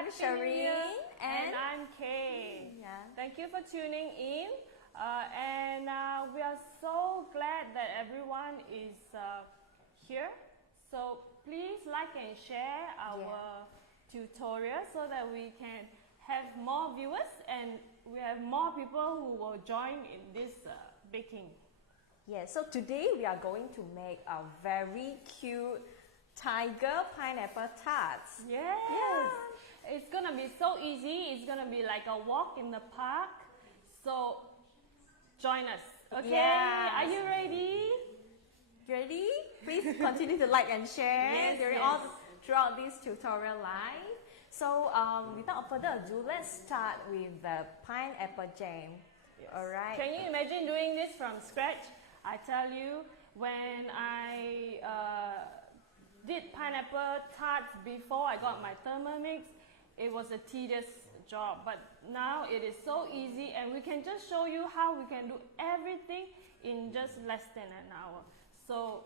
I'm Sherene and I'm Kay. Yeah. Thank you for tuning in. We are so glad that everyone is here. So please like and share our tutorial so that we can have more viewers and we have more people who will join in this baking. Yes, so today we are going to make a very cute tiger pineapple tarts. Yes. It's gonna be so easy. It's gonna be like a walk in the park. So join us. Okay. Yes. Are you ready? Ready? Please continue to like and share throughout this tutorial live. So without further ado, let's start with the pineapple jam. Yes. All right. Can you imagine doing this from scratch? I tell you, when I did pineapple tarts before I got my Thermomix, it was a tedious job. But now it is so easy, and we can just show you how we can do everything in just less than an hour. So,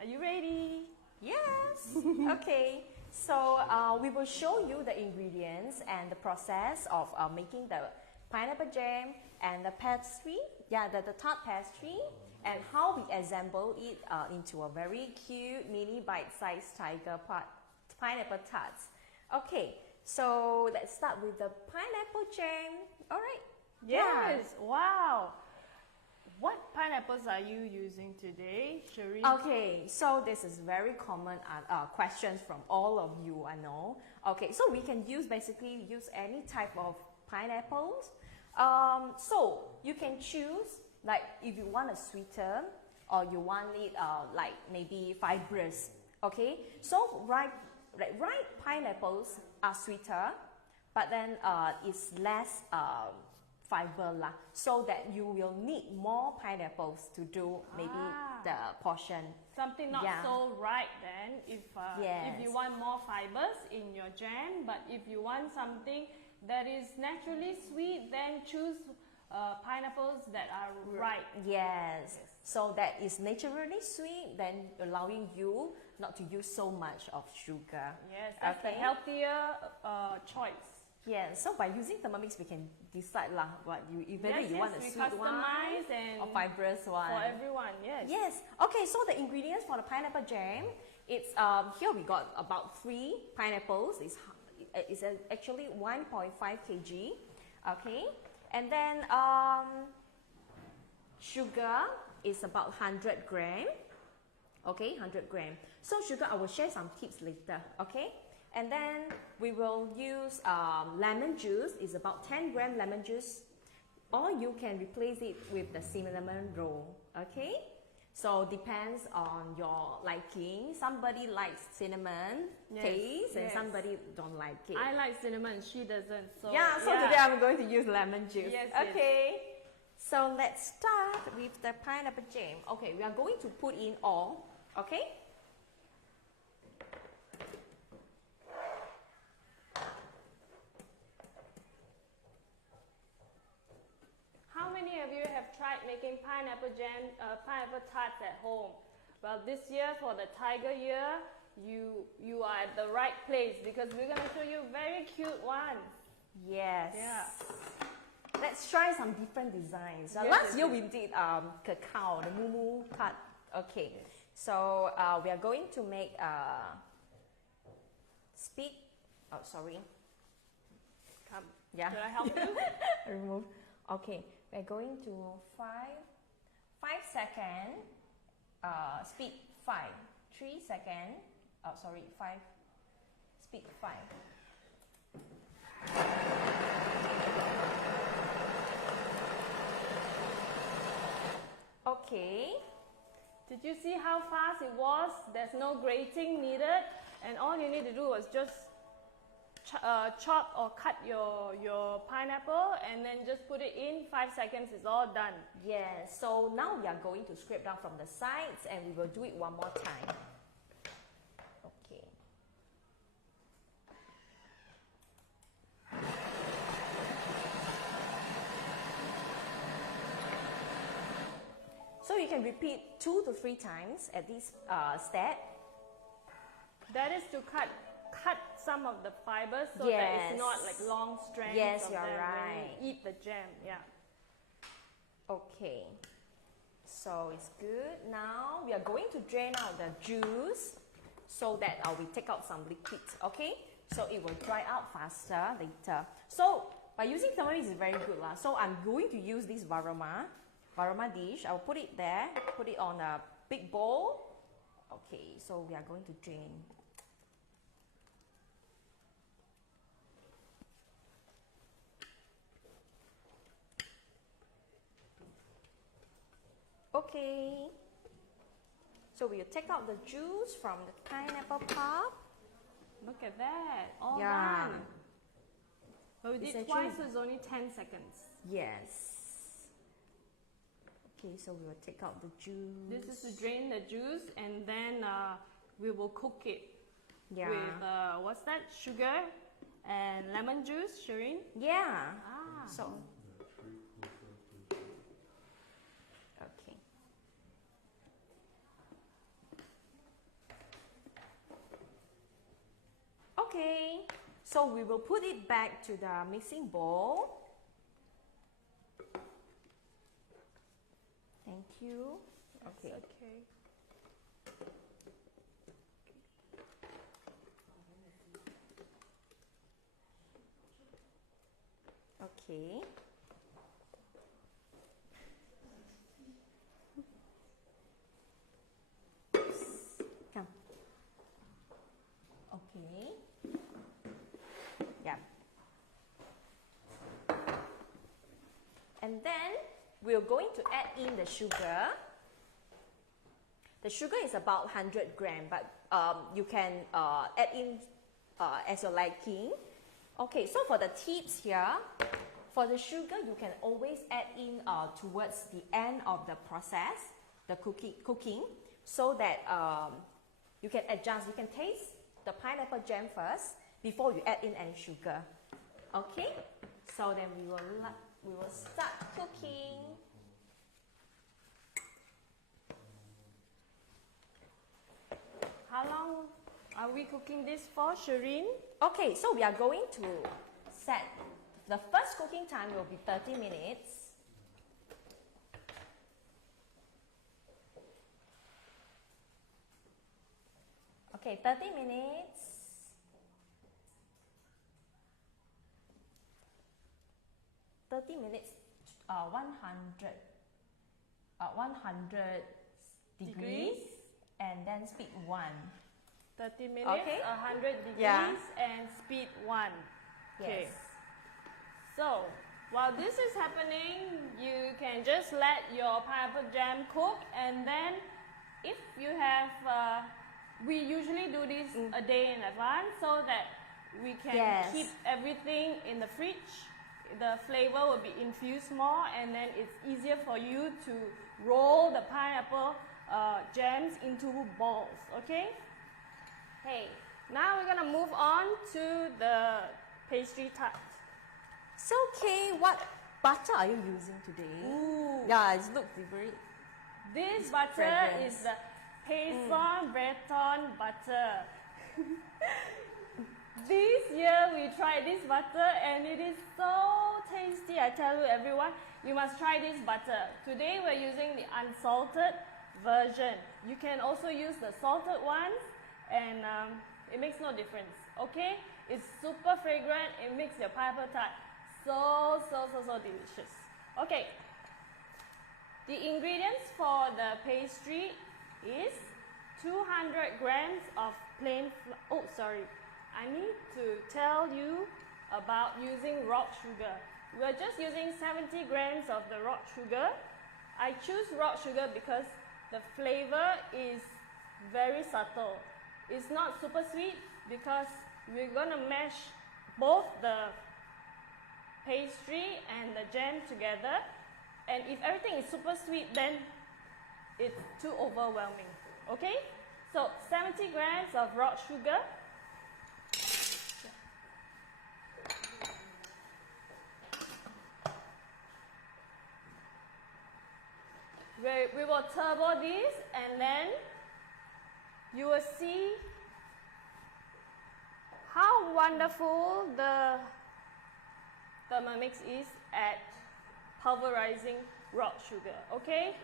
are you ready? Yes. Okay. So we will show you the ingredients and the process of making the pineapple jam and the pastry, the tart pastry, and how we assemble it into a very cute mini bite-sized tiger pineapple tarts. Okay, so let's start with the pineapple jam. All right. Yes. Yeah. Wow. What pineapples are you using today, Sherene? Okay, so this is very common questions from all of you, I know. Okay, so we can basically use any type of pineapples. So you can choose, like if you want a sweeter or you want it like maybe fibrous. Okay, so ripe pineapples are sweeter, but then it's less fiber lah, so that you will need more pineapples to do maybe the portion. Something not so ripe then, if you want more fibers in your jam, but if you want something that is naturally sweet, then choose pineapples that are ripe. Yes, so that is naturally sweet, then allowing you not to use so much of sugar. Yes, that's the healthier choice. Yeah, so by using Thermomix, we can decide whether you want a sweet one or fibrous one. For everyone, yes. Yes. Okay, so the ingredients for the pineapple jam, it's here we got about 3 pineapples. It's actually 1.5 kg. Okay, and then sugar is about 100 gram. Okay, 100 gram. So sugar, I will share some tips later. Okay. And then we will use lemon juice. It's about 10 gram lemon juice, or you can replace it with the cinnamon roll. Okay, so depends on your liking. Somebody likes cinnamon taste, and somebody don't like it. I like cinnamon, she doesn't. So today I'm going to use lemon juice. Yes, okay. So let's start with the pineapple jam. Okay, we are going to put in all. Okay. How many of you have tried making pineapple jam, pineapple tarts at home? Well, this year for the Tiger Year, you are at the right place because we're going to show you very cute ones. Yes. Yeah. Let's try some different designs. Last year we did cacao, the moo tart. Okay. So we are going to make Come. Yeah. Should I help you? Remove. Okay. We're going to 5 seconds, speed 5, 3 seconds, 5, speed 5. Okay. Did you see how fast it was? There's no grating needed, and all you need to do was just chop or cut your pineapple and then just put it in. 5 seconds is all done. Yes, so now we are going to scrape down from the sides and we will do it one more time. Okay. So you can repeat 2 to 3 times at this step. That is to cut cut some of the fibers so that Yes. it's not like long strands Yes, of you're them right. when you eat the jam. Yeah. Okay. So it's good. Now we are going to drain out the juice so that we take out some liquid. Okay. So it will dry out faster later. So by using Thermomix is very good lah. So I'm going to use this varoma dish. I'll put it there. Put it on a big bowl. Okay. So we are going to drain. Okay, so we'll take out the juice from the pineapple pulp. Look at that. All Yeah. done. So we It's did actually- twice, so it's only 10 seconds. Yes. Okay, so we will take out the juice. This is to drain the juice, and then we will cook it Yeah. with, what's that? Sugar and lemon juice, Sherene? Yeah. Ah. So. Okay. Okay. So we will put it back to the mixing bowl. Thank you. Okay. Okay. Okay. Come. Okay. Yeah. And then we're going to add in the sugar. The sugar is about 100 grams, but you can add in as your liking. Okay, so for the tips here, for the sugar, you can always add in towards the end of the process, the cooking, so that you can adjust. You can taste the pineapple jam first before you add in any sugar. Okay, so then we will start cooking. How long are we cooking this for, Sherene? Okay, so we are going to set the first cooking time will be 30 minutes. Okay, 30 minutes. 30 minutes, 100 degrees, and then speed 1. 30 minutes, Okay. 100 degrees, Yeah. and speed 1. Okay. Yes. So, while this is happening, you can just let your pineapple jam cook, and then if you have, we usually do this a day in advance so that we can Yes. keep everything in the fridge. The flavor will be infused more, and then it's easier for you to roll the pineapple jams into balls, okay? Hey, now we're gonna move on to the pastry tart. So, okay, what butter are you using today? Ooh. Yeah, it looks very. This butter fragrance. is the Payson Breton butter. This year we tried this butter and it is so tasty. I tell you everyone, you must try this butter. Today we're using the unsalted version. You can also use the salted ones, and it makes no difference, okay? It's super fragrant. It makes your pineapple tart so delicious. Okay, the ingredients for the pastry is 200 grams of plain flour. Oh, sorry. I need to tell you about using rock sugar. We're just using 70 grams of the rock sugar. I choose rock sugar because the flavor is very subtle. It's not super sweet because we're gonna mash both the pastry and the jam together. And if everything is super sweet, then it's too overwhelming. Okay? So 70 grams of rock sugar. We will turbo this, and then you will see how wonderful the Thermomix is at pulverizing rock sugar, okay?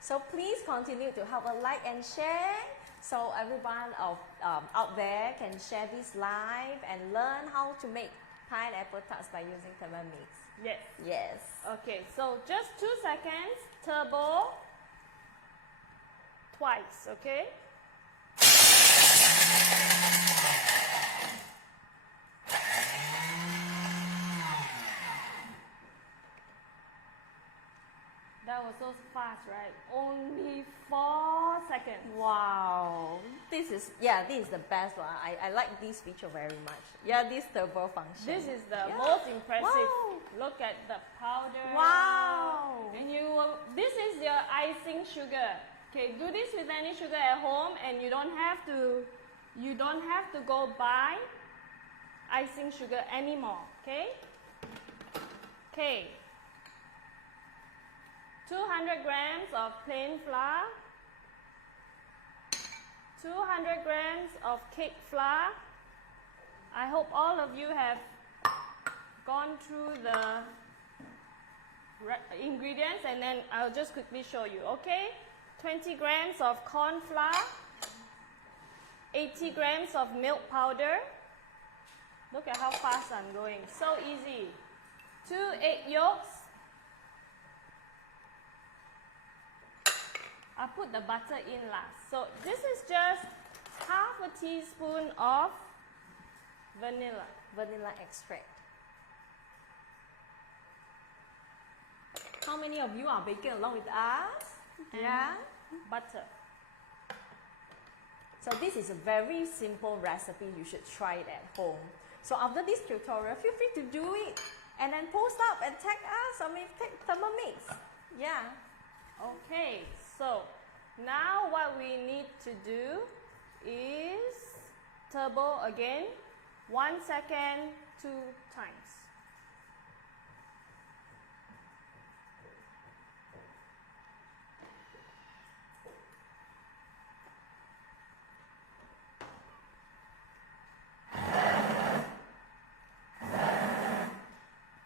So please continue to help us like and share so everyone out there can share this live and learn how to make pineapple tarts by using Thermomix. Yes. Yes. Okay, so just 2 seconds, turbo, twice, okay? That was so fast, right? Only 4 seconds. Wow. This is the best one. I like this feature very much. Yeah, this turbo function. This is the most impressive. Wow. Look at the powder. Wow. And this is your icing sugar. Okay, do this with any sugar at home, and you don't have to go buy icing sugar anymore. Okay. Okay. 200 grams of plain flour, 200 grams of cake flour. I hope all of you have gone through the ingredients, and then I'll just quickly show you, okay? 20 grams of corn flour, 80 grams of milk powder. Look at how fast I'm going, so easy. 2 egg yolks. I'll put the butter in last. So this is just half a teaspoon of vanilla extract. How many of you are baking along with us? Yeah. Butter. So this is a very simple recipe. You should try it at home. So after this tutorial, feel free to do it and then post up and tag us or maybe tag Thermomix. Yeah. Okay, so now what we need to do is turbo again, 1 second, 2 times.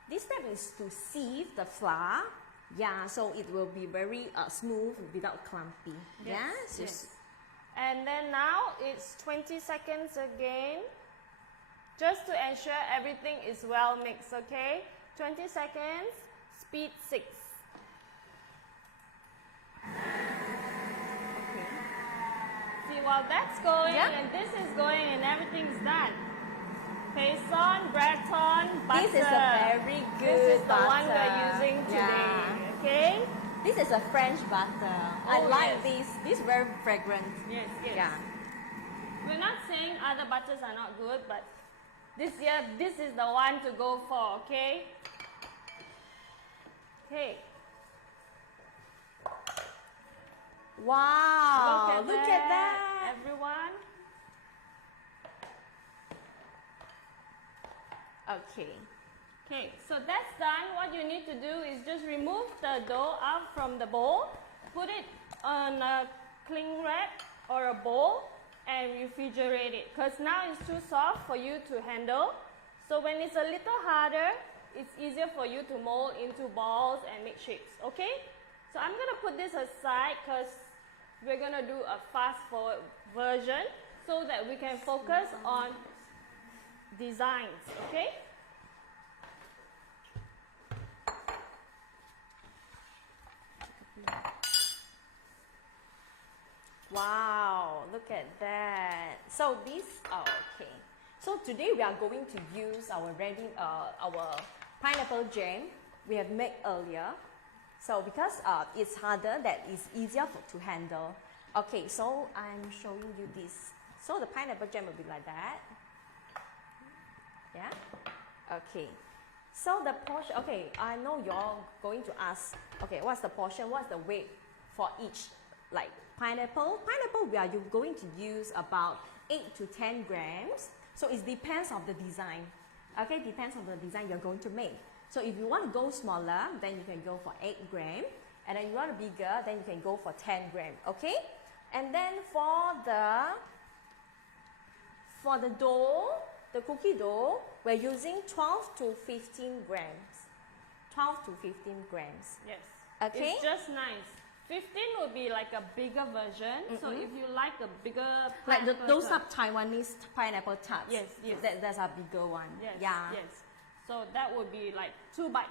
This step is to sieve the flour. Yeah, so it will be very smooth without clumpy. Yes, Yeah? yes. And then now it's 20 seconds again, just to ensure everything is well mixed, okay? 20 seconds, speed 6. Okay. See, while that's going Yeah. and this is going and everything's done. Payson, Breton, butter. This is a very good This is the butter. one we're using today, okay? This is a French butter. I Oh, like yes. this. This is very fragrant. Yes, yes. Yeah. We're not saying other butters are not good, but this year, this is the one to go for, okay? Okay. Wow, look at that. Everyone. Okay. Okay, so that's done. What you need to do is just remove the dough out from the bowl, put it on a cling wrap or a bowl, and refrigerate it. Because now it's too soft for you to handle. So when it's a little harder, it's easier for you to mold into balls and make shapes, okay? So I'm going to put this aside because we're going to do a fast forward version so that we can focus on designs, okay? Wow, look at that. So this, okay. So today we are going to use our our pineapple jam we have made earlier. So because it's harder, that is easier to handle. Okay, so I'm showing you this. So the pineapple jam will be like that. Yeah. Okay. So the portion. Okay, I know you're going to ask. Okay, what's the portion? What's the weight for each like pineapple? Pineapple we are going to use about 8 to 10 grams. So it depends on the design. Okay, depends on the design you're going to make. So if you want to go smaller, then you can go for 8 grams. And then you want bigger, then you can go for 10 grams. Okay? And then for the For the dough, the cookie dough, we're using 12 to 15 grams. 12 to 15 grams. Yes. Okay. It's just nice. 15 would be like a bigger version. So if you like a bigger Like those tart, are Taiwanese pineapple tarts. Yes, yes. That's a bigger one. yes, Yeah. yes. So that would be like 2 bites.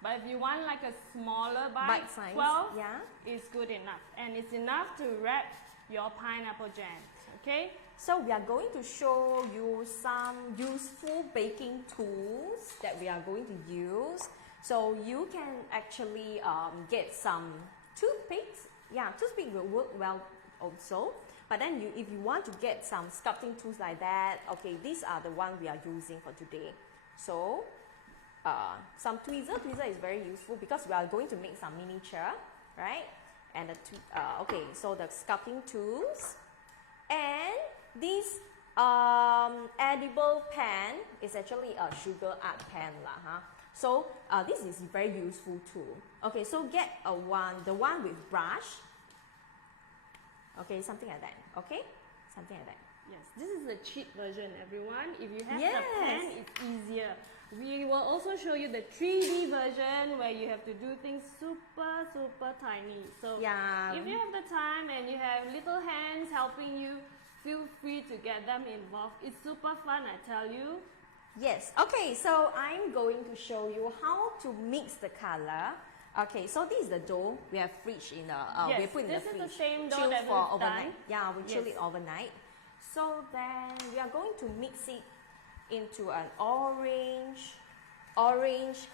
But if you want like a smaller Bite size. 12 Yeah. is good enough. And it's enough to wrap your pineapple jam. Okay? So we are going to show you some useful baking tools that we are going to use. So you can actually get some toothpicks. Yeah, toothpick will work well also. But then if you want to get some sculpting tools like that, okay, these are the ones we are using for today. So some tweezer. Tweezer is very useful because we are going to make some miniature, right? And okay, so the sculpting tools. And this edible pan is actually a sugar art pan lah, huh? So this is very useful too. Okay, so get the one with brush. Okay, something like that. Okay, something like that. Yes, this is the cheap version, everyone. If you have Yes. the pen, it's easier. We will also show you the 3D version where you have to do things super, super tiny. So Yeah. if you have the time and you have little hands helping you, feel free to get them involved. It's super fun, I tell you. Yes. Okay, so I'm going to show you how to mix the color. Okay, so this is the dough we have fridge in the we Yes, put in the this is fridge. the same dough chill that for we've overnight. done. Yeah, we chill Yes. it overnight. So then we are going to mix it into an orange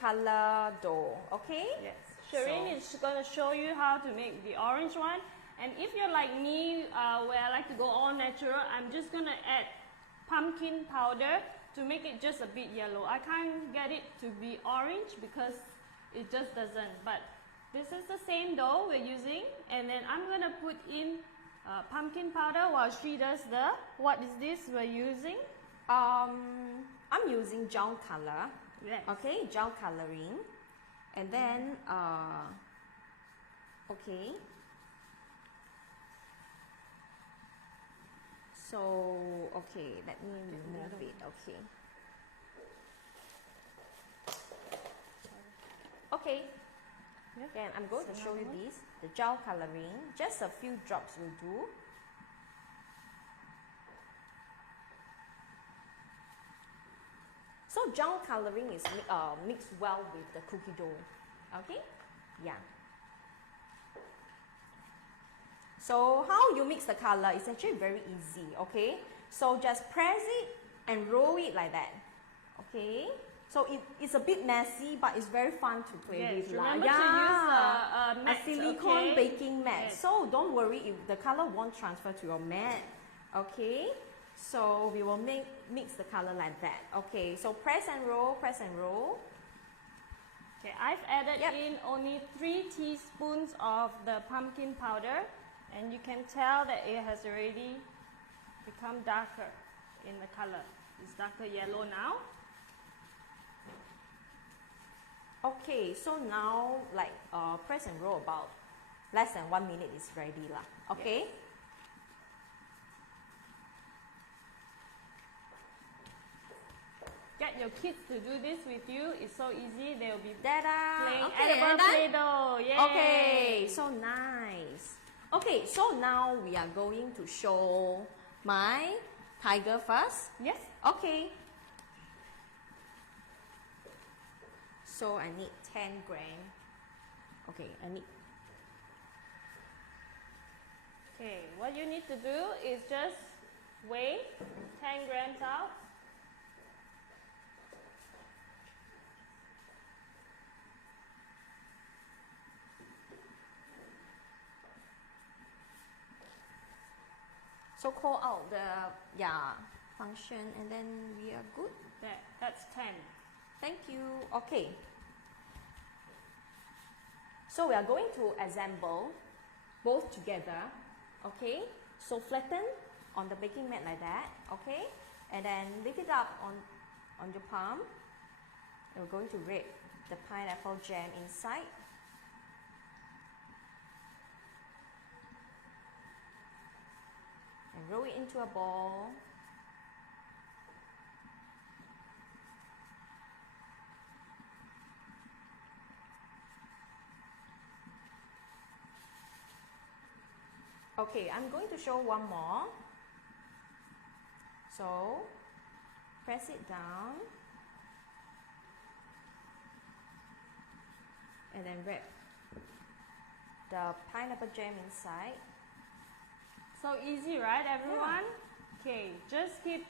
color dough. Okay? Yes. Sherene is going to show you how to make the orange one. And if you're like me, where I like to go all natural, I'm just going to add pumpkin powder to make it just a bit yellow. I can't get it to be orange because it just doesn't. But this is the same dough we're using. And then I'm going to put in pumpkin powder while she does what is this we're using? I'm using gel color. Yes. Okay, gel coloring. And then okay. So, okay, let me remove it. Okay. Okay. Yeah. Then I'm going to show you this, the gel coloring. Just a few drops will do. So gel coloring is mixed well with the cookie dough. Okay? Yeah. So how you mix the color is actually very easy. Okay? So just press it and roll it like that. Okay? So it's a bit messy, but it's very fun to play Yes, with. remember Yeah. to use a mat, silicone okay? baking mat. Yes. So don't worry if the color won't transfer to your mat. Okay? So we will mix the color like that. Okay, so press and roll, press and roll. Okay, I've added Yep. in only 3 teaspoons of the pumpkin powder, and you can tell that it has already become darker in the color. It's darker yellow now. Okay, so now like press and roll about less than 1 minute is ready lah. Okay. Get your kids to do this with you. It's so easy. They'll be Ta-da! playing Okay, edible and done? Play-Doh. Yay! Okay, so nice. Okay, so now we are going to show my tiger first. Yes. Okay. So I need 10 gram. Okay, I need. Okay, what you need to do is just weigh 10 grams out. So call out the function and then we are good. There, that's 10. Thank you. Okay. So we are going to assemble both together. Okay. So flatten on the baking mat like that. Okay. And then lift it up on your palm. And we're going to wrap the pineapple jam inside. And roll it into a ball. Okay, I'm going to show one more. So, press it down. And then wrap the pineapple jam inside. So easy, right, everyone? Okay, just keep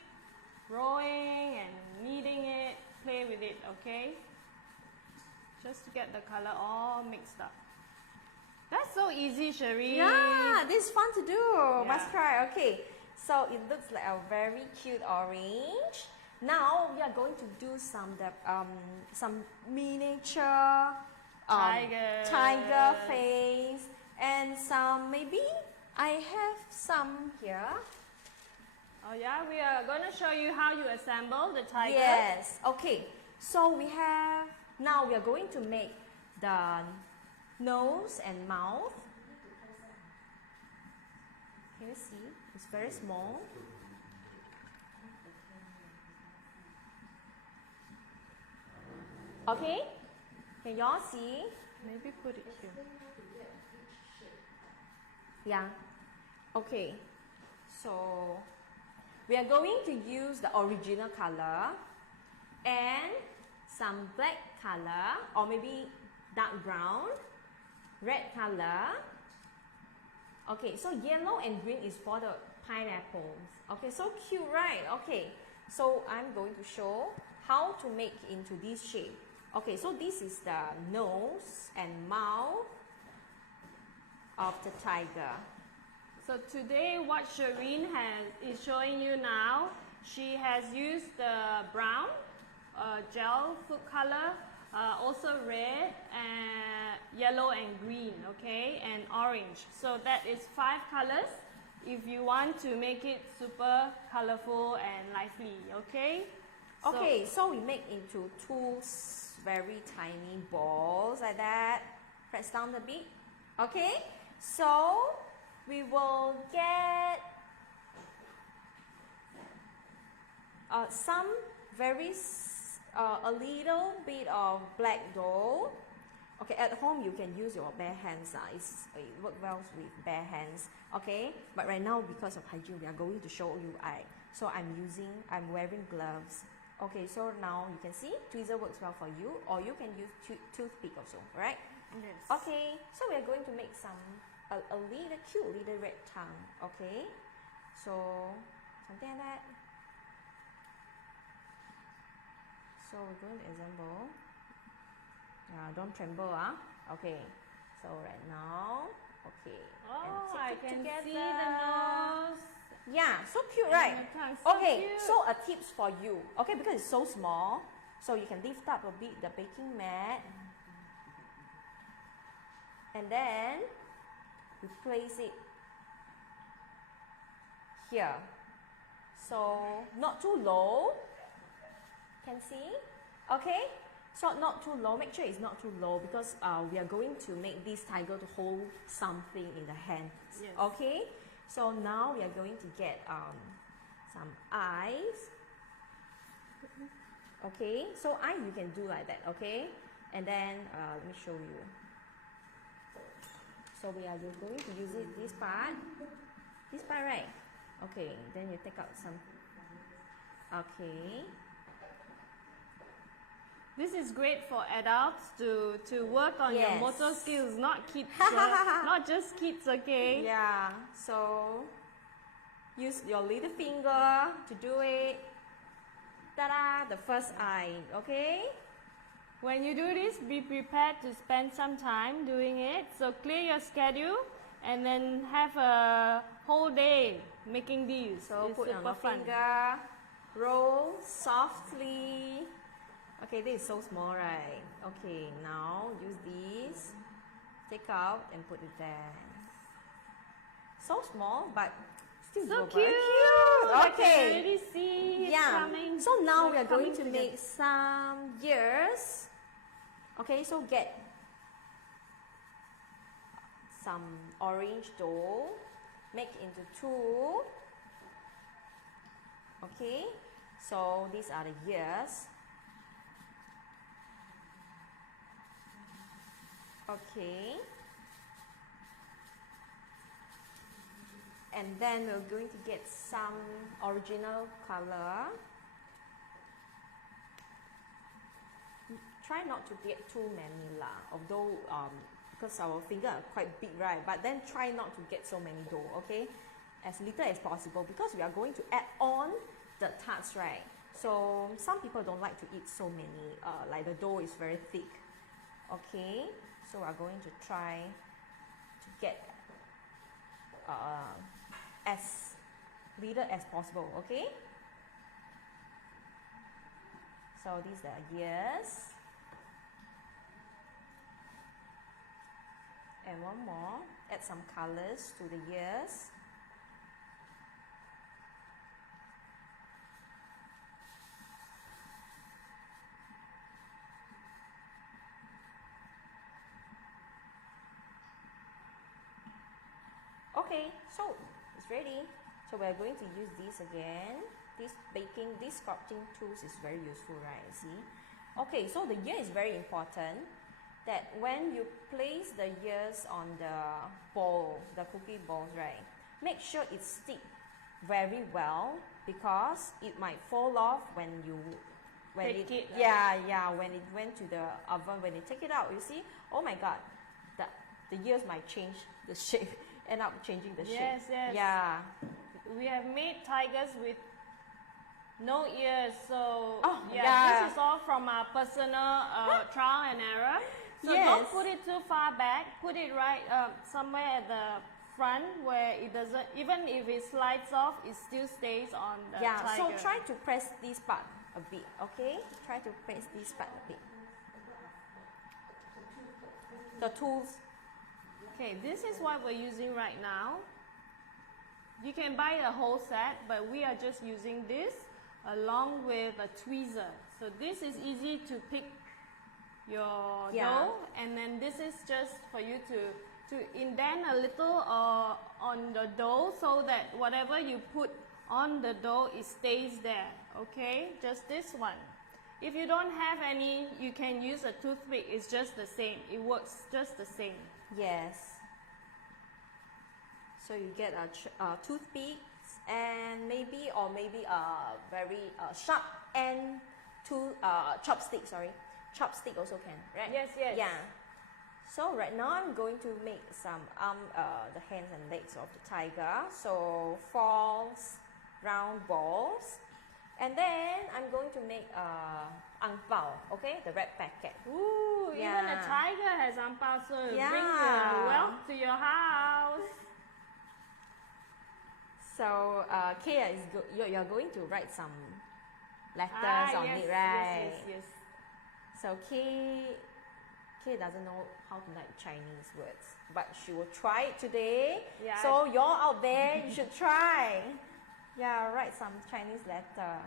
rolling and kneading it, play with it, okay? Just to get the color all mixed up. That's so easy, Sherene. Yeah, this is fun to do. Yeah. Must try. Okay, so it looks like a very cute orange. Now we are going to do some miniature tiger face and some maybe I have some here. Oh yeah, we are going to show you how you assemble the tiger. Yes. Okay. So we have now we are going to make the nose and mouth. Can you see? It's very small. Okay. Can y'all see? Maybe put it here. Yeah. Okay. So we are going to use the original color and some black color or maybe dark brown, red color. Okay, so yellow and green is for the pineapples. Okay, so cute, right? Okay, so I'm going to show how to make into this shape. Okay, so this is the nose and mouth of the tiger. So today what Sherene is showing you now, she has used the brown, gel food color, also red, yellow and green, okay, and orange. So that is 5 colors if you want to make it super colorful and lively, okay? Okay, so we make into 2 very tiny balls like that. Press down a bit. Okay, so we will get some a little bit of black dough. Okay, at home you can use your bare hands. It works well with bare hands. Okay, but right now because of hygiene, we are going to show you. I'm wearing gloves. Okay, so now you can see tweezer works well for you, or you can use toothpick also, right? Yes. Okay, so we are going to make a little cute little red tongue. Okay, so something like that. So we're going to assemble. Don't tremble, Okay, so right now, okay. Oh, I can together. see the nose. Yeah, so cute, right? So okay, cute. so a tips for you. Okay, because it's so small, so you can lift up a bit the baking mat, and then you place it here. So not too low. Can see? Okay. So not too low. Make sure it's not too low because we are going to make this tiger to hold something in the hand. Yes. Okay. So now we are going to get some eyes. Okay. So eye you can do like that. Okay. And then let me show you. So we're going to use it this part. This part, right? Okay. Then you take out some. Okay. This is great for adults to work on your motor skills, not kids, not just kids, okay? Yeah, so use your little finger to do it. Ta-da, the first eye, okay? When you do this, be prepared to spend some time doing it. So clear your schedule and then have a whole day making these. So it's put on super your fun. finger, roll softly. Okay, this is so small, right? Okay, now use this. Take out and put it there. So small, but still So very cute. I Okay. can already see it coming. So now we are coming going to together. make some ears. Okay, so get some orange dough. Make into 2. Okay, so these are the ears. Okay. And then we're going to get some original color. Try not to get too many lah, although because our finger are quite big, right? But then try not to get so many dough, okay? As little as possible, because we are going to add on the tarts, right? So some people don't like to eat so many, like the dough is very thick. Okay, so we are going to try to get as little as possible, okay? So these are ears. And one more, add some colors to the ears. Okay, so it's ready. So we're going to use this again. This sculpting tools is very useful, right? See? Okay, so the ear is very important. That when you place the ears on the bowl, the cookie balls, right? Make sure it sticks very well, because it might fall off when you when Take it, when it went to the oven. When you take it out, you see, oh my god, the ears might change the shape. End up changing the shape. Yes, yes. Yeah. We have made tigers with no ears, so yeah. This is all from our personal trial and error. So Yes. don't put it too far back. Put it right somewhere at the front where it doesn't. Even if it slides off, it still stays on the tiger. So try to press this part a bit. Okay. Try to press this part a bit. The tools. Okay, this is what we're using right now. You can buy a whole set, but we are just using this along with a tweezer. So this is easy to pick your dough, and then this is just for you to indent a little on the dough, so that whatever you put on the dough, it stays there. Okay, just this one. If you don't have any, you can use a toothpick. It's just the same. It works just the same. Yes. So you get a toothpick and maybe a very sharp end chopstick. Sorry, chopstick also can, right? Yes, yes. Yeah. So right now I'm going to make some the hands and legs of the tiger. So 4 round balls, and then I'm going to make ang pao. Okay, the red packet. Ooh, Yeah. even a tiger has ang pao, so Yeah. bring the wealth to your house. So Kaya you're going to write some letters on yes, it, right? Yes, yes, yes. So Kay doesn't know how to write Chinese words, but she will try it today. Yeah. So y'all out there, you should try. Yeah, write some Chinese letter.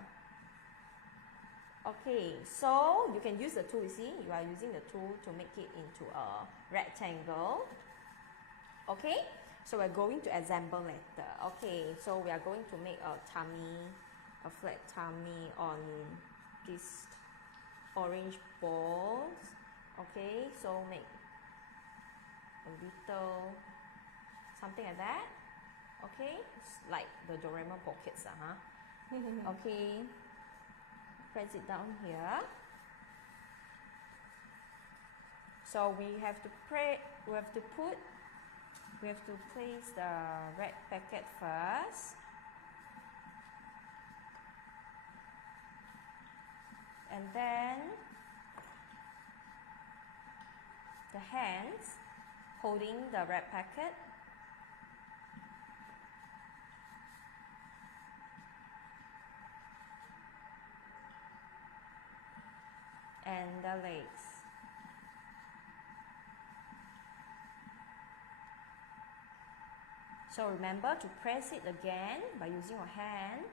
Okay, so you can use the tool. You see, you are using the tool to make it into a rectangle. Okay, so we're going to assemble later. Okay, so we are going to make a flat tummy on this orange balls. Okay, so make a little something like that. Okay, it's like the Doraemon pockets, Okay, press it down here. So we have to place the red packet first. And then the hands holding the red packet. And the legs. So remember to press it again by using your hand.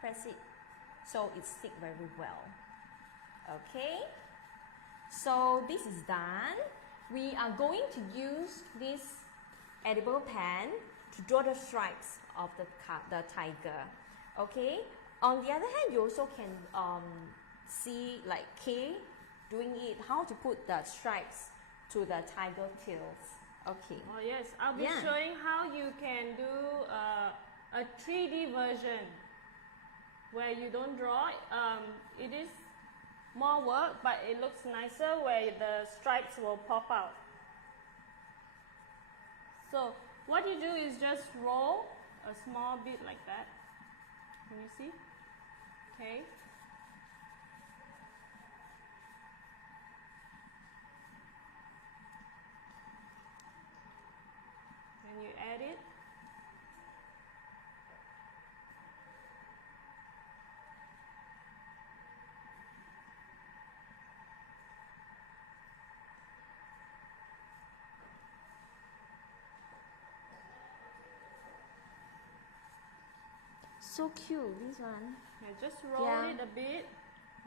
Press it so it sticks very well. Okay, so this is done. We are going to use this edible pen to draw the stripes of the tiger. Okay, on the other hand, you also can see like Kay doing it, how to put the stripes to the tiger tails. Okay. Oh yes, I'll be showing how you can do a 3D version where you don't draw. It is more work, but it looks nicer where the stripes will pop out. So what you do is just roll a small bit like that. Can you see? Okay. Then you add it. So cute, this one. And just roll it a bit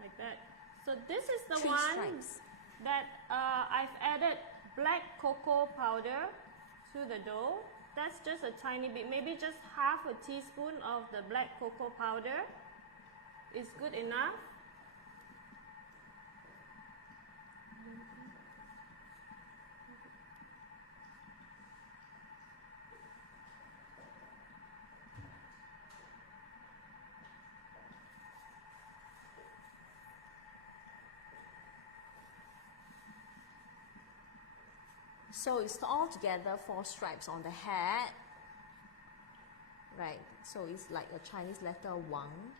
like that. So this is the 3 one stripes. that I've added black cocoa powder to the dough. That's just a tiny bit, maybe just half a teaspoon of the black cocoa powder is good enough. So it's all together 4 stripes on the hat. Right, so it's like a Chinese letter Wang.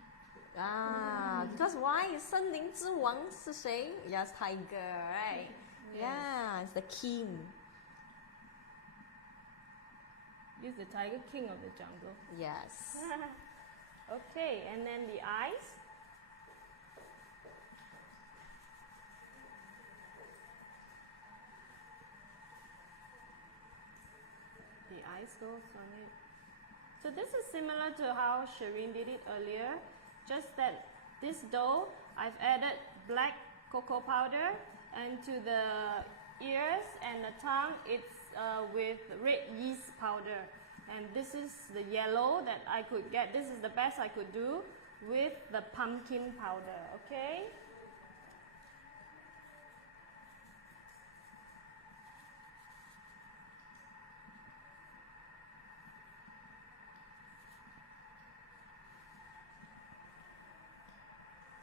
Because why is 森林之王是谁? Yes, tiger, right? Yeah, it's the king. He's the tiger king of the jungle. Yes. Okay, and then the eyes. The eyes goes on it. So this is similar to how Sherene did it earlier, just that this dough I've added black cocoa powder, and to the ears and the tongue it's with red yeast powder, and this is the yellow that I could get. This is the best I could do with the pumpkin powder. Okay.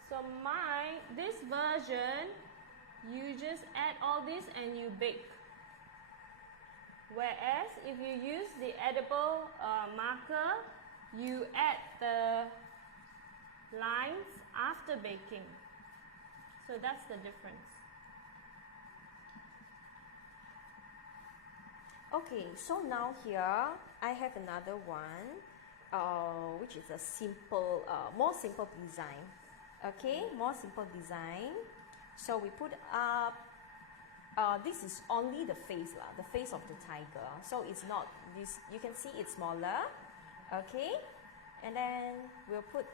So this version, you just add all this and you bake. Whereas if you use the edible marker, you add the lines after baking. So that's the difference. Okay, so now here I have another one, which is a simple, more simple design. Okay, more simple design. So we put up, this is only the face of the tiger. So it's not this, you can see it's smaller. Okay, and then we'll put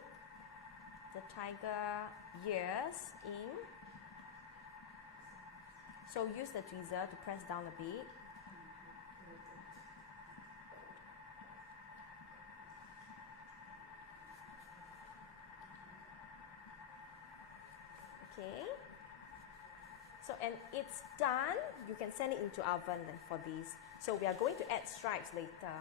the tiger ears in. So use the tweezer to press down a bit. Okay, so and it's done. You can send it into oven for this. So we are going to add stripes later.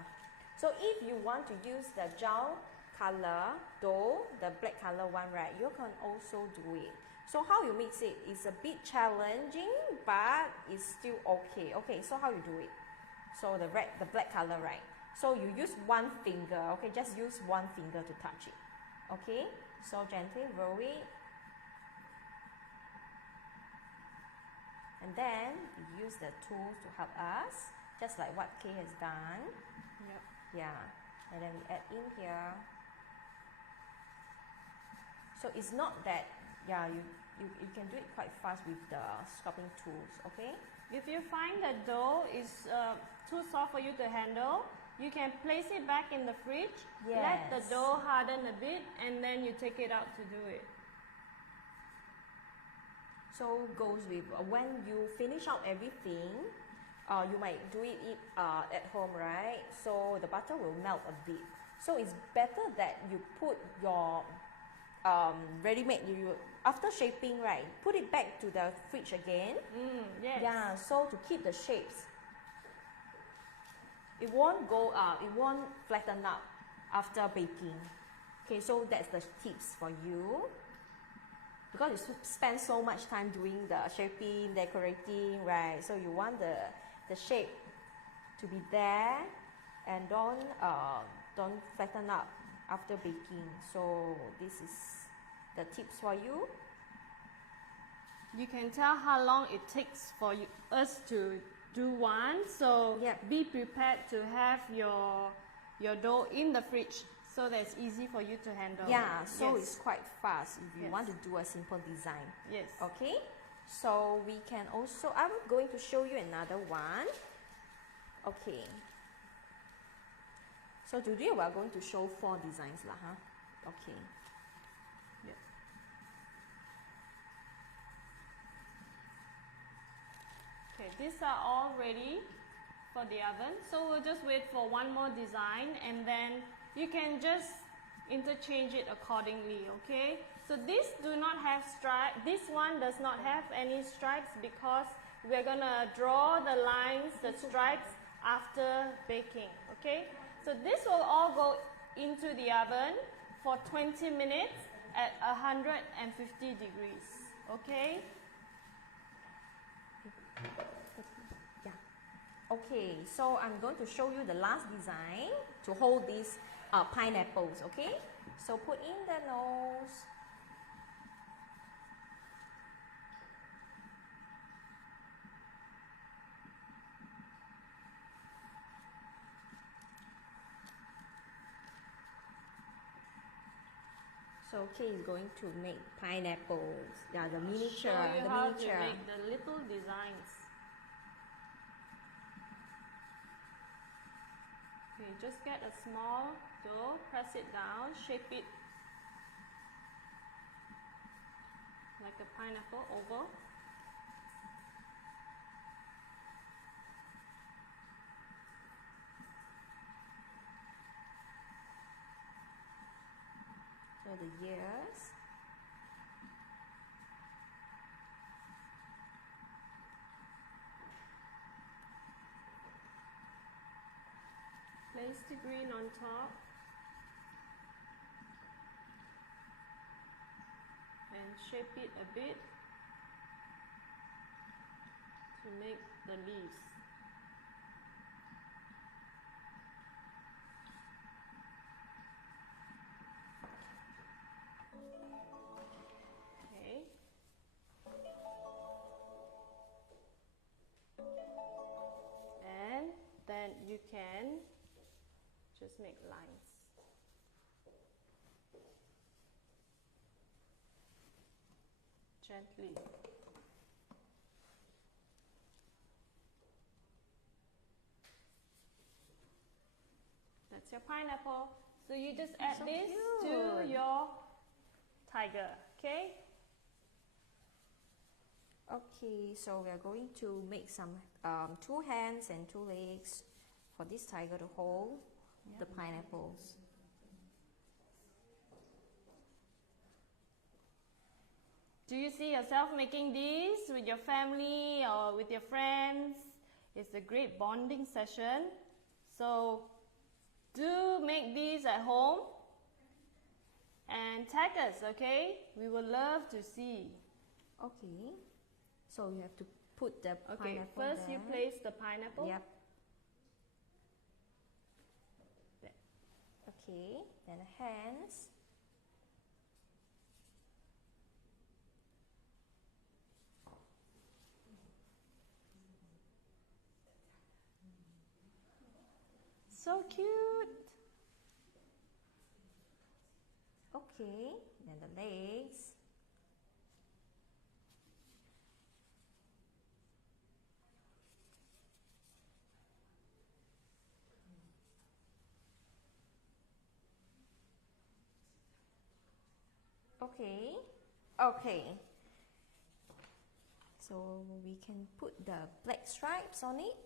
So if you want to use the gel color dough, the black color one, right, you can also do it. So how you mix it is a bit challenging, but it's still okay. Okay, so how you do it? So the black color, right? So you use one finger. Okay, just use one finger to touch it. Okay, so gently roll it. And then we use the tools to help us, just like what Kay has done. Yep. Yeah. And then we add in here. So it's not that, yeah, you can do it quite fast with the scraping tools, okay? If you find that dough is too soft for you to handle, you can place it back in the fridge, let the dough harden a bit, and then you take it out to do it. So goes with when you finish out everything, you might do it at home, right? So the butter will melt a bit. So it's better that you put your ready-made, after shaping, right, put it back to the fridge again. Yes. Yeah, so to keep the shapes. It won't go up, it won't flatten up after baking. Okay, so that's the tips for you. Because you spend so much time doing the shaping, decorating, right? So you want the shape to be there and don't flatten up after baking. So this is the tips for you. You can tell how long it takes for us to do one. So Yep. be prepared to have your dough in the fridge so that it's easy for you to handle. Yeah, so Yes. it's quite fast if you Yes. want to do a simple design. Yes. Okay, so we can also, I'm going to show you another one. Okay, so today we are going to show 4 designs lah, huh? Okay. Yes. Okay, these are all ready for the oven. So we'll just wait for one more design and then you can just interchange it accordingly, okay? So these do not have stripes. This one does not have any stripes because we're gonna draw the lines, the stripes after baking, okay? So this will all go into the oven for 20 minutes at 150 degrees, okay? Yeah. Okay, so I'm going to show you the last design to hold these pineapples, okay? So put in the nose. So Kay is going to make pineapples. Yeah, the miniature. Show you the how miniature. to make the little designs. Okay, just get a small dough, press it down, shape it like a pineapple oval. So the ears. Place the green on top and shape it a bit to make the leaves. Okay. And then you can just make lines. Gently. That's your pineapple. So you just add So this to cute. your tiger, okay? Okay, so we are going to make some 2 hands and 2 legs for this tiger to hold the pineapples. Do you see yourself making these with your family or with your friends? It's a great bonding session. So do make these at home and tag us, okay? We would love to see. Okay, so you have to put the Okay, pineapple first there. you place the pineapple. Yep. There. Okay, then the hands. So cute. Okay, then the legs. Okay, okay. So we can put the black stripes on it.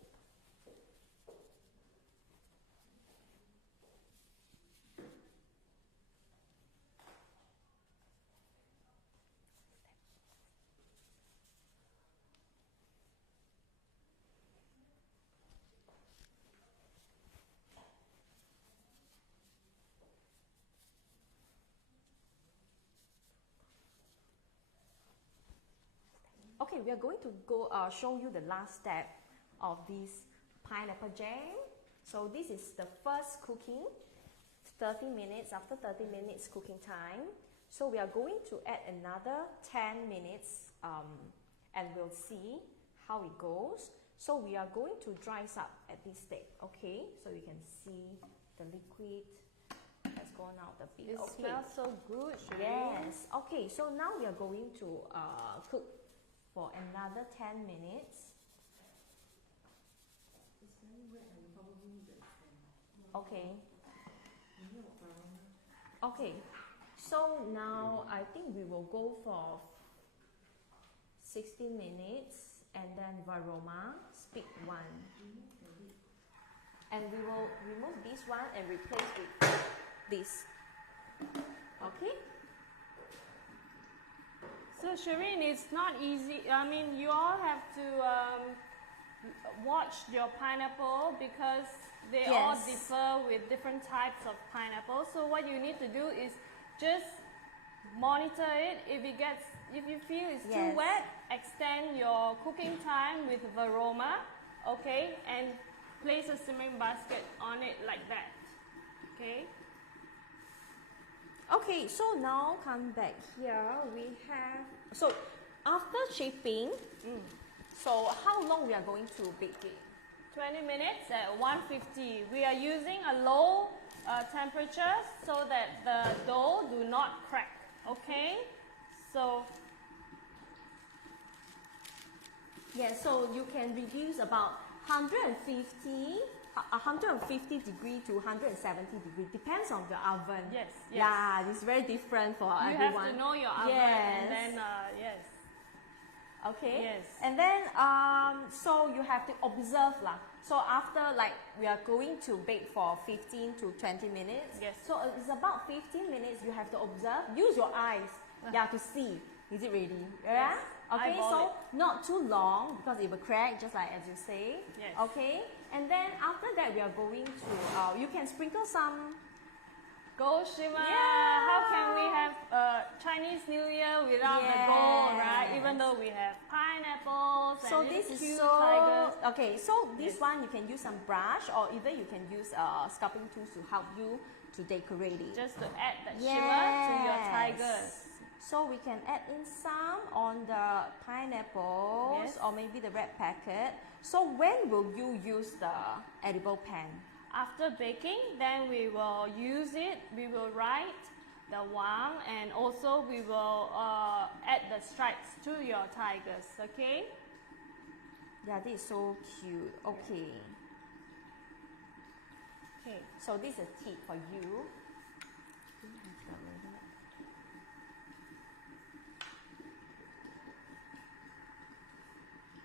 Okay, we are going to go show you the last step of this pineapple jam. So this is the first cooking, 30 minutes, after 30 minutes cooking time. So we are going to add another 10 minutes and we'll see how it goes. So we are going to dry this up at this stage, okay? So you can see the liquid has gone out a bit. It okay. smells so good, Sherene. Yes. Okay, so now we are going to cook for another 10 minutes. Okay. Okay. So now I think we will go for 60 minutes and then varoma, speak one. And we will remove this one and replace with this. Okay? So Sherene, it's not easy. I mean, you all have to watch your pineapple because they all differ with different types of pineapple. So what you need to do is just monitor it. If you feel it's too wet, extend your cooking time with varoma, okay, and place a simmering basket on it like that, okay. Okay, so now come back here. We have, so after shaping, so how long we are going to bake it? 20 minutes at 150. We are using a low temperature so that the dough do not crack, okay? So yes, so you can reduce about 150 degree to 170 degree, depends on the oven. Yes. Yeah, it's very different for everyone. You have to know your oven, and then yes. Okay. Yes. And then so you have to observe lah. So after, like, we are going to bake for 15 to 20 minutes. Yes. So it's about 15 minutes. You have to observe. Use your eyes. Yeah, to see. Is it ready? Yeah. Yes. Okay. So not too long because it will crack, just like as you say. Yes. Okay. And then after that, we are going to. You can sprinkle some. Gold shimmer. Yeah. How can we have Chinese New Year without the gold, right? Even though we have pineapples and so this is cute so tigers. okay. So this Yes. one you can use some brush, or either you can use sculpting tools to help you to decorate it. Just to add that shimmer to your tigers. So we can add in some on the pineapples, Yes. or maybe the red packet. So when will you use the edible pen? After baking, then we will use it. We will write the wang, and also we will add the stripes to your tigers. Okay. Yeah, this is so cute. Okay. Okay. So this is a tip for you.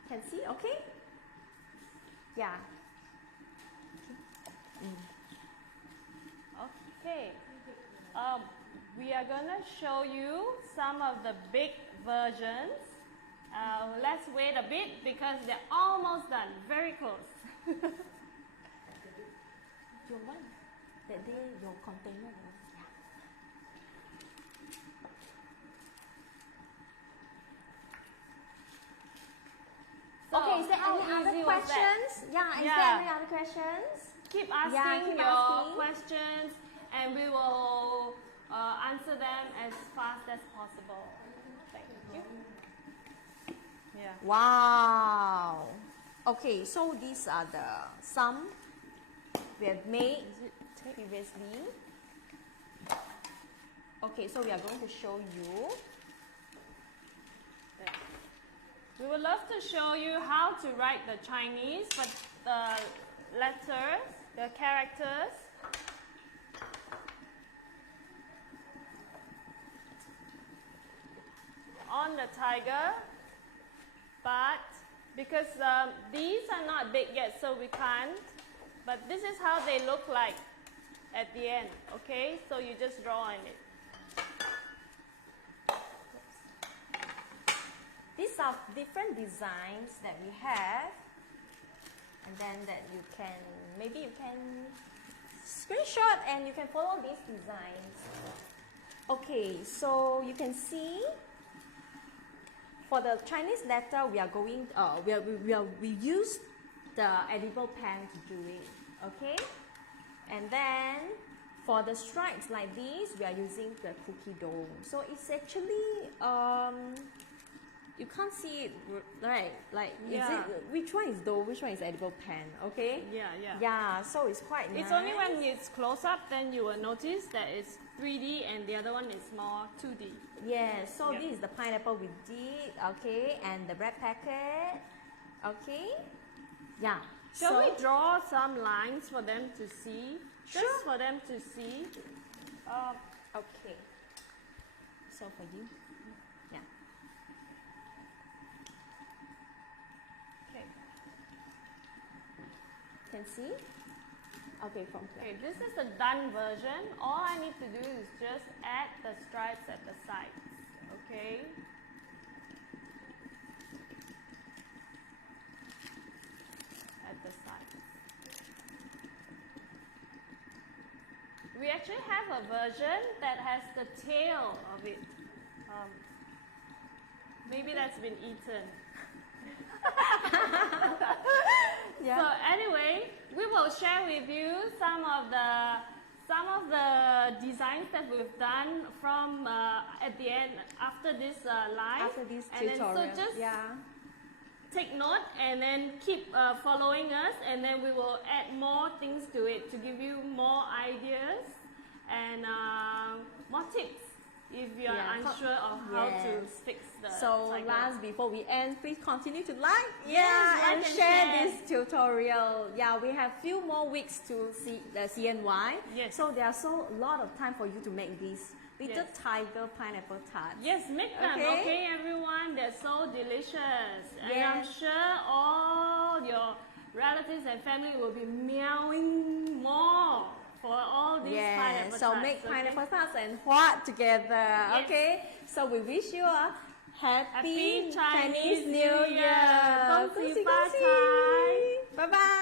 Can see? Okay. Yeah. Okay. We are gonna show you some of the big versions. Let's wait a bit because they're almost done. Very close. Your one, that day your container. So Okay, is there how any other easy was that? questions? Yeah, is Yeah. there any other questions? Keep asking keep your asking. questions, and we will answer them as fast as possible. Thank you. Yeah. Wow. Okay, so these are some we have made previously. Okay, so we are going to show you. We would love to show you how to write the Chinese, but the letters, the characters. On the tiger, but because these are not big yet, so we can't. But this is how they look like at the end, okay? So you just draw on it. These are different designs that we have, and then that you can, maybe you can screenshot and you can follow these designs. Okay, so you can see for the Chinese letter, we are going, we use the edible pen to do it, okay? And then for the stripes like this, we are using the cookie dough. So it's actually, you can't see it, right? Like, Yeah. which one is dough, which one is edible pen, okay? Yeah, yeah. Yeah, so it's quite nice. It's only when it's close up, then you will notice that it's 3D and the other one is more 2D. Yeah, so Yep. this is the pineapple we did, okay? And the bread packet, okay? Yeah. Shall so, we draw some lines for them to see? Just Sure. for them to see. Okay. So for you, yeah. Okay. Can see? Okay, from here. Okay, this is the done version. All I need to do is just add the stripes at the sides. Okay. At the sides. We actually have a version that has the tail of it. Maybe that's been eaten. Yeah. So anyway, we will share with you some of the designs that we've done from at the end after this live. After this and tutorial, then, so just yeah. take note and then keep following us, and then we will add more things to it to give you more ideas and more tips if you're unsure of how to fix the So cycle. last, before we end, please continue to like, Yes, like and and share share. this tutorial. Yeah, we have few more weeks to see the CNY. Yes. So there are so lot of time for you to make this little Yes. tiger pineapple tart. Yes, make them, Okay. okay, everyone? They're so delicious. And I'm Yes. sure all your relatives and family will be meowing more for all these pineapple so tarts, make okay? pineapple tarts and what together, Yes. okay? So we wish you a happy Happy Chinese Chinese New New Year. Year. 恭喜发财。Bye bye.